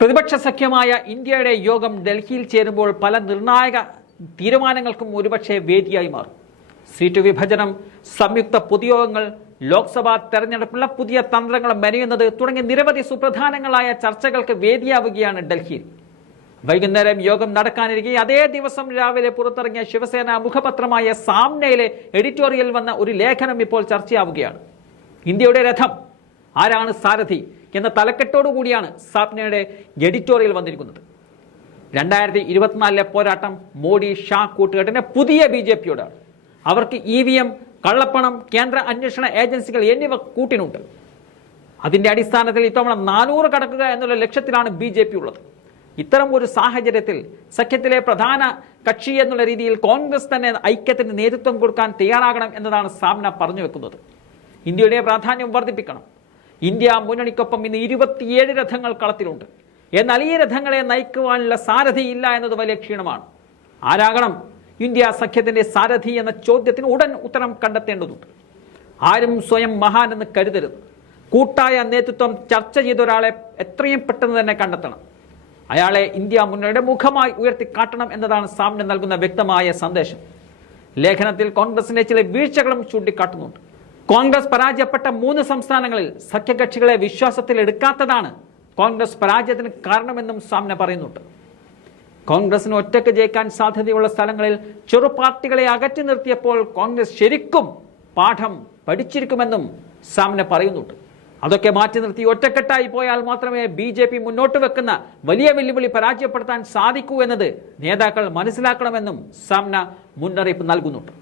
പ്രതിപക്ഷ സഖ്യമായ ഇന്ത്യയുടെ യോഗം ഡൽഹിയിൽ ചേരുമ്പോൾ പല നിർണായക തീരുമാനങ്ങൾക്കും ഒരുപക്ഷെ വേദിയായി മാറും. സീറ്റ് വിഭജനം സംയുക്ത പൊതുയോഗങ്ങൾ ലോക്സഭാ തെരഞ്ഞെടുപ്പുള്ള പുതിയ തന്ത്രങ്ങൾ മെനയുന്നത് തുടങ്ങിയ നിരവധി സുപ്രധാനങ്ങളായ ചർച്ചകൾക്ക് വേദിയാവുകയാണ് ഡൽഹിയിൽ. വൈകുന്നേരം യോഗം നടക്കാനിരിക്കെ അതേ ദിവസം രാവിലെ പുറത്തിറങ്ങിയ ശിവസേന മുഖപത്രമായ സാമ്നയിലെ എഡിറ്റോറിയൽ വന്ന ഒരു ലേഖനം ഇപ്പോൾ ചർച്ചയാവുകയാണ്. ഇന്ത്യയുടെ രഥം ആരാണ് സാരഥി? എന്ന തലക്കെട്ടോടു കൂടിയാണ് സാപ്നയുടെ എഡിറ്റോറിയൽ വന്നിരിക്കുന്നത്. രണ്ടായിരത്തി ഇരുപത്തിനാലിലെ പോരാട്ടം മോഡി ഷാ കൂട്ടുകെട്ടിന് പുതിയ ബി ജെ പിയോടാണ് അവർക്ക് ഇ വി എം കള്ളപ്പണം കേന്ദ്ര അന്വേഷണ ഏജൻസികൾ എന്നിവ കൂട്ടിനുണ്ട്. അതിന്റെ അടിസ്ഥാനത്തിൽ ഇത്തവണ നാനൂറ് കടക്കുക എന്നുള്ള ലക്ഷ്യത്തിലാണ് ബി ജെ പി ഉള്ളത്. ഇത്തരം ഒരു സാഹചര്യത്തിൽ സഖ്യത്തിലെ പ്രധാന കക്ഷി എന്നുള്ള രീതിയിൽ കോൺഗ്രസ് തന്നെ ഐക്യത്തിന് നേതൃത്വം കൊടുക്കാൻ തയ്യാറാകണം എന്നതാണ് സാമ്ന പറഞ്ഞു വെക്കുന്നത്. ഇന്ത്യയുടെ പ്രാധാന്യം വർദ്ധിപ്പിക്കണം. ഇന്ത്യ മുന്നണിക്കൊപ്പം ഇന്ന് ഇരുപത്തിയേഴ് രഥങ്ങൾ കളത്തിലുണ്ട്. എന്നാൽ ഈ രഥങ്ങളെ നയിക്കുവാനുള്ള സാരഥി ഇല്ല എന്നത് വലിയ ക്ഷീണമാണ്. ആരാകണം ഇന്ത്യ സഖ്യത്തിന്റെ സാരഥി എന്ന ചോദ്യത്തിന് ഉടൻ ഉത്തരം കണ്ടെത്തേണ്ടതുണ്ട്. ആരും സ്വയം എന്ന് കരുതരുത്. കൂട്ടായ നേതൃത്വം ചർച്ച ചെയ്ത ഒരാളെ എത്രയും പെട്ടെന്ന് തന്നെ കണ്ടെത്തണം. അയാളെ ഇന്ത്യ മുന്നണിയുടെ മുഖമായി ഉയർത്തി കാട്ടണം എന്നതാണ് സാമിന് നൽകുന്ന വ്യക്തമായ സന്ദേശം. ലേഖനത്തിൽ കോൺഗ്രസിന്റെ ചില വീഴ്ചകളും ചൂണ്ടിക്കാട്ടുന്നുണ്ട്. കോൺഗ്രസ് പരാജയപ്പെട്ട മൂന്ന് സംസ്ഥാനങ്ങളിൽ സഖ്യകക്ഷികളെ വിശ്വാസത്തിൽ എടുക്കാത്തതാണ് കോൺഗ്രസ് പരാജയത്തിന് കാരണമെന്നും സാമ്ന പറയുന്നുണ്ട്. കോൺഗ്രസിന് ഒറ്റയ്ക്ക് ജയിക്കാൻ സാധ്യതയുള്ള സ്ഥലങ്ങളിൽ ചെറു പാർട്ടികളെ അകറ്റി നിർത്തിയപ്പോൾ കോൺഗ്രസ് ശരിക്കും പാഠം പഠിച്ചിരിക്കുമെന്നും സാമ്ന പറയുന്നുണ്ട്. അതൊക്കെ മാറ്റി നിർത്തി ഒറ്റക്കെട്ടായി പോയാൽ മാത്രമേ ബി ജെ പി മുന്നോട്ട് വെക്കുന്ന വലിയ വെല്ലുവിളി പരാജയപ്പെടുത്താൻ സാധിക്കൂ എന്നത് നേതാക്കൾ മനസ്സിലാക്കണമെന്നും സാമ്ന മുന്നറിയിപ്പ് നൽകുന്നുണ്ട്.